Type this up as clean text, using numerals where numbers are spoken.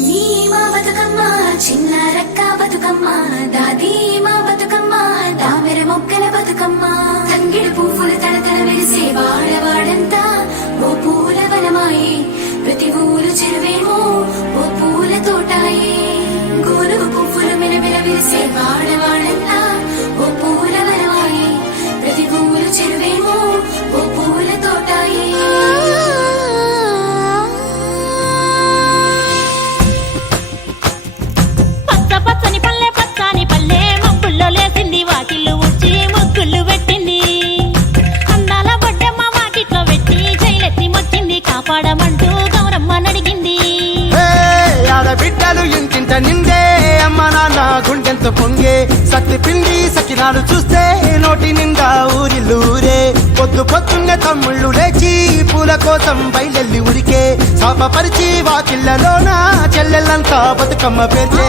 చిన్ని మా బతుకమ్మ చిన్న రక్క బతుకమ్మ దాది మా బతుకమ్మ దామెర మొక్కల బతుకమ్మ తంగిడు పువ్వులు తడతడ మెరిసే వాడవాడంతా ఓ పూల వనమాయే ప్రతి ఊరు చెరువేమో ఓ పూల తోటాయే గోరు పువ్వులు మెలమెల విరిసే వాడవాడంతా ఓ పూల వనమాయే ప్రతి ఊరు చెరువేమో ఓ పూల తోటాయే పచ్చని పల్లె పచ్చని పల్లె మబ్బుల్లో లేసింది వాకిళ్ళు ఊడ్చి ముగ్గులు పెట్టింది అందాల బొడ్డమ్మ వాకిట్లో పెట్టి జైలెత్తి మొక్కింది కాపాడమంటూ గౌరమ్మ నడిగింది ఆడబిడ్డలు ఇంటింట నిండే అమ్మ నాన్న గుండెంతో పొంగే సత్తి పిండి సకినాలు చూస్తే నోటి నిండా ఊరిల్లూరే పొద్దు పొద్దున్నే తమ్ముళ్ళు లేచి పూల కోసం బయలెల్లి ఉరికే శాపపరిచి వాకిళ్లలోన చెల్లెళ్ళంతా బతుకమ్మ పేర్చే